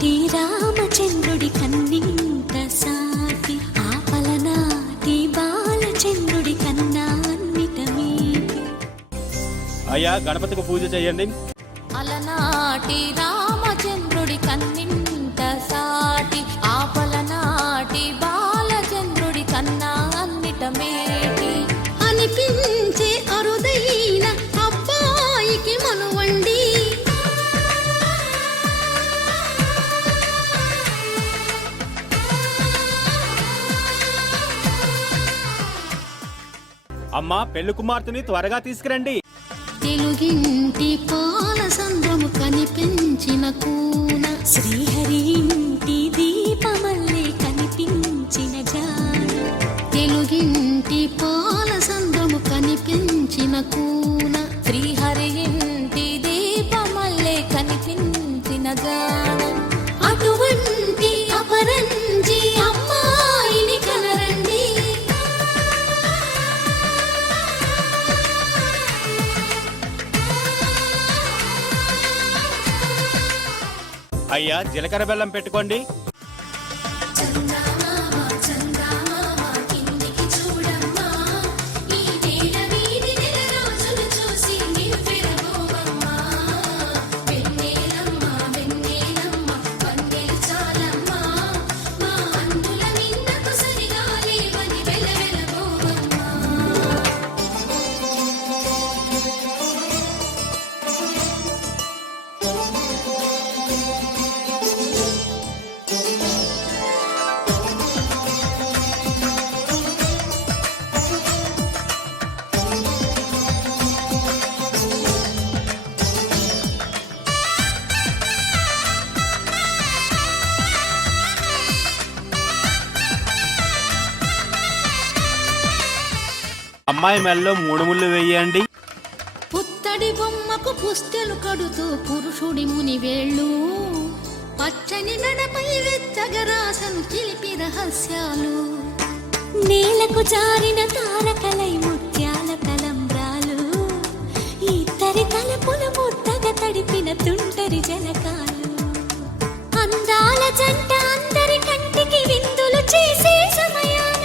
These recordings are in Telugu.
అలనాటి రామచంద్రుడి కన్నింత సాటి ఆపలనాటి బాలచంద్రుడి కన్నా అన్నిట మీటి. అయ్యా గణపతికి పూజ చేయండి. అలనాటి రామచంద్రుడి కన్నింత సాటి ఆపలనాటి బాలచంద్రుడి కన్నా అన్నిట మేటి అనిపించే అరుదైన అబ్బాయికి మనువండి. అమ్మా పెళ్లి కుమార్తెని త్వరగా తీసుకురండి. తెలుగింటి పాల సంద్రము కనిపించిన కూన శ్రీహరి ఇంటి దీపమల్లే కనిపించిన జాన. తెలుగింటి పాల సంద్రము కనిపించిన కూన శ్రీహరి ఇంటి దీపమల్లే కనిపించిన జాన. అటువంటి అపరంజి అమ్మాయిని కనరండి. అయ్యా జీలకర్ర బెల్లం పెట్టుకోండి. అమ్మాయి మెల్లో 3 ముళ్ళు వేయండి. పుత్తడి బొమ్మకు పుస్తెలు కడుతూ పురుషుడి ముని వేళ్ళు పచ్చని నడపై వెచ్చగరాసను చిలిపి రహస్యాలు. నేలకు జారిన తారకలై ముత్యాల తలంబ్రాలు ఇద్దరి తలపుల ముద్దగా తడిపిన తుంటరి జలకాలు. అందాల జంట అందరి కంటికి విందులు చేసే సమయాన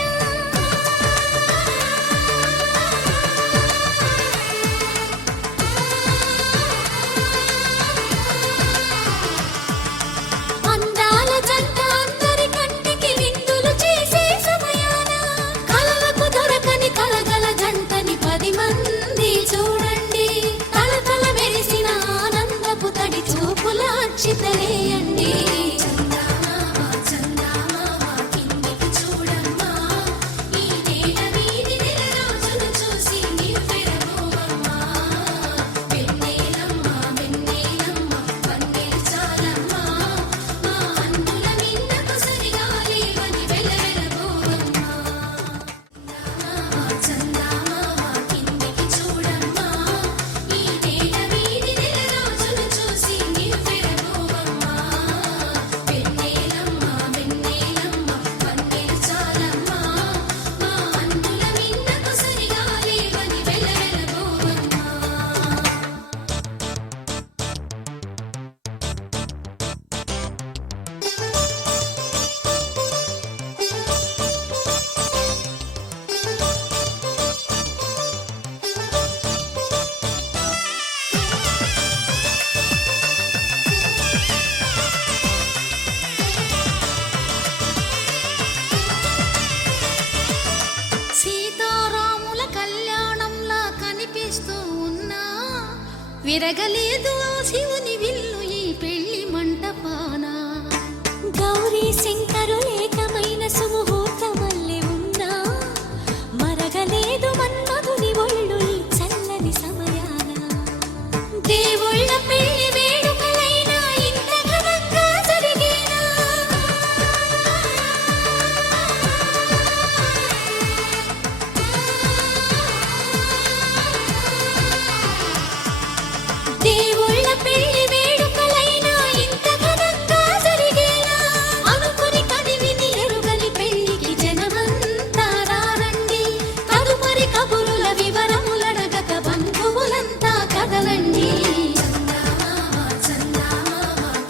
చితలేయండి. విరగలేదు శివుని విల్లు ఈ పెళ్లి మంటపాన. గౌరీ సింగ్